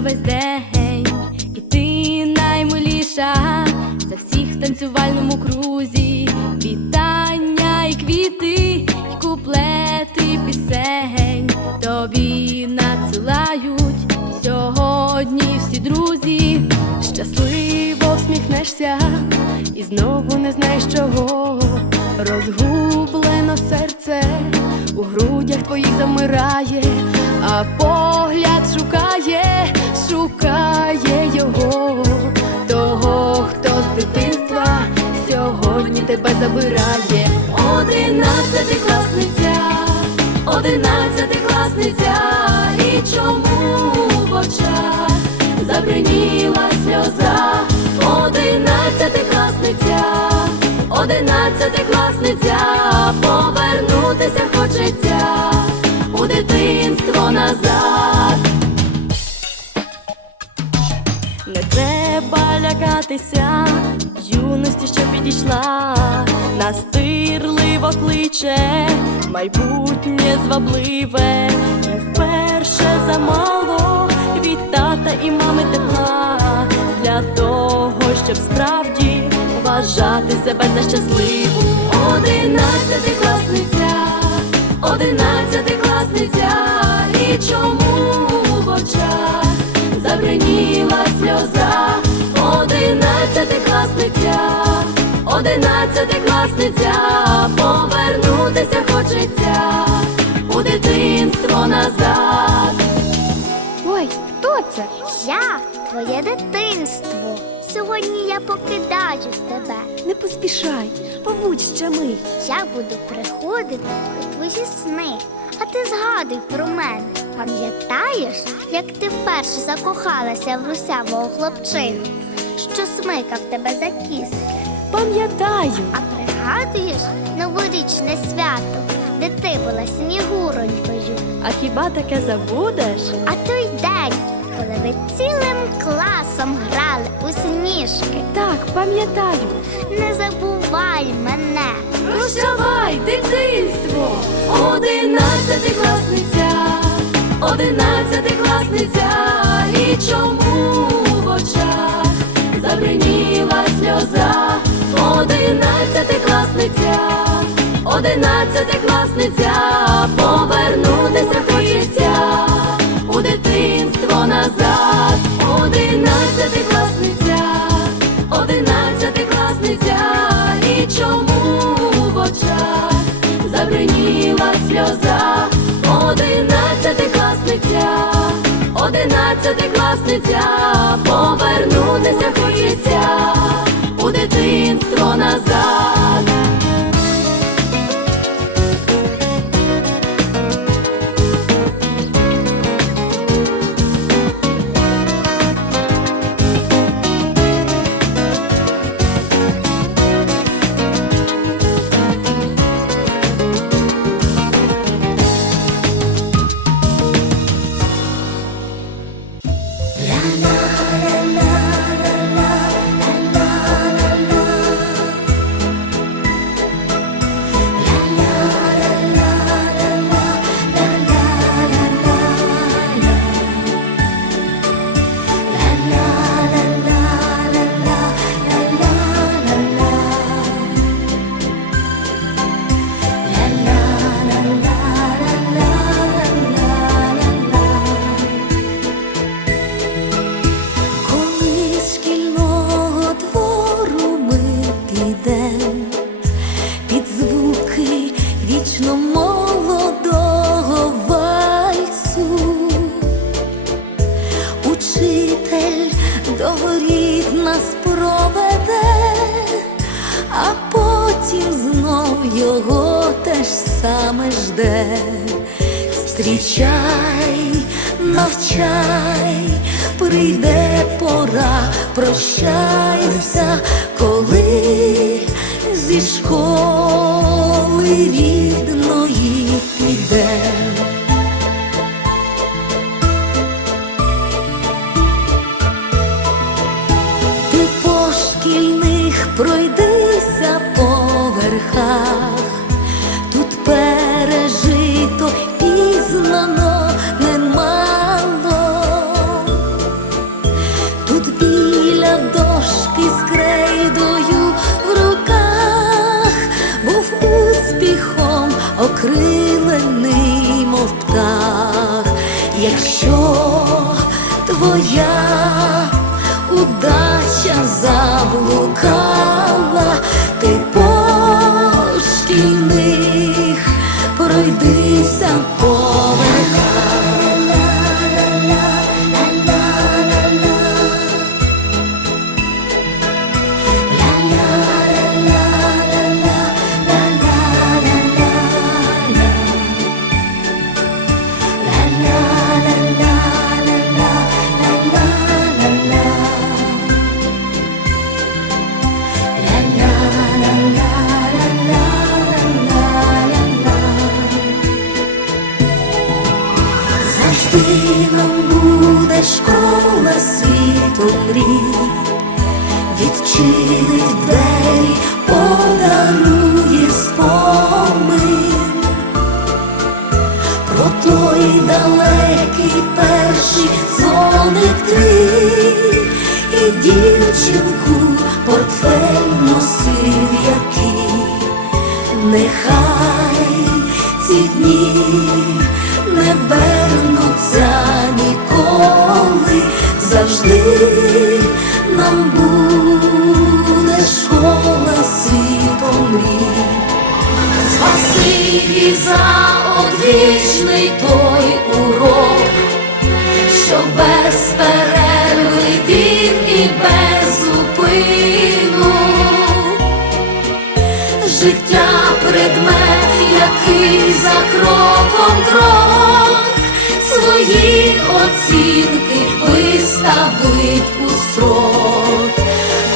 весь день, і ти наймиліша за всіх в танцювальному крузі. Вітання і квіти, і куплети пісень тобі надсилають сьогодні всі друзі. Щасливо всміхнешся і знову не знаєш чого. Розгублено серце у грудях твоїх замирає, а тебе забирає. Одинадцятикласниця, одинадцятикласниця, і чому в очах забриніла сльоза? Одинадцятикласниця, одинадцятикласниця, повернутися хочеться у дитинство назад. Не треба юності, що підійшла, настирливо кличе, майбутнє звабливе, і вперше замало. Від тата і мами тепла. Для того, щоб справді вважати себе за щасливу. Одинадцятикласниця, одинадцятикласниця, і чому в очах забриніла сльоза, одинадцятикласниця, одинадцятикласниця, повернутися хочеться у дитинство назад. Ой, хто це? Я, твоє дитинство. Сьогодні я покидаю тебе. Не поспішай, побудь ще мить. Я буду приходити у твої сни, а ти згадуй про мене. Пам'ятаєш, як ти вперше закохалася в русявого хлопчину, що смикав тебе за кіски? Пам'ятаю, А пригадуєш новорічне свято, де ти була снігуронькою? а хіба таке забудеш? А той день, коли ви цілим класом грали у сніжки, Так, пам'ятаю. не забувай мене. Прощавай, дитинство! Одинадцятикласниця, одинадцятикласниця, Одинадцятикласниця, одинадцятикласниця, повернутися хочеться у дитинство назад. Одинадцятикласниця, одинадцятикласниця, і чому в очах забриніла сльоза? Одинадцятикласниця, одинадцятикласниця, Зустрічай, навчай, прийде пора, прощайся, коли зі школи рідної підем. Ти по шкільних пройдися по верхах, біля дошки з крейдою в руках, був успіхом окрилений, мов птах, якщо твоя удача заблукала. Світу відчинить двері, подарує спомин про той далекий перший дзвоник твій і дівчинку портфель носив який. Нехай ці дні завжди нам буде школа світом мрій. Спасибі за одвічний той урок, що без перерви він і без зупину життя предмет, який за кроком крок свої оцінки виставить у срок,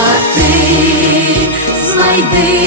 а ти знайди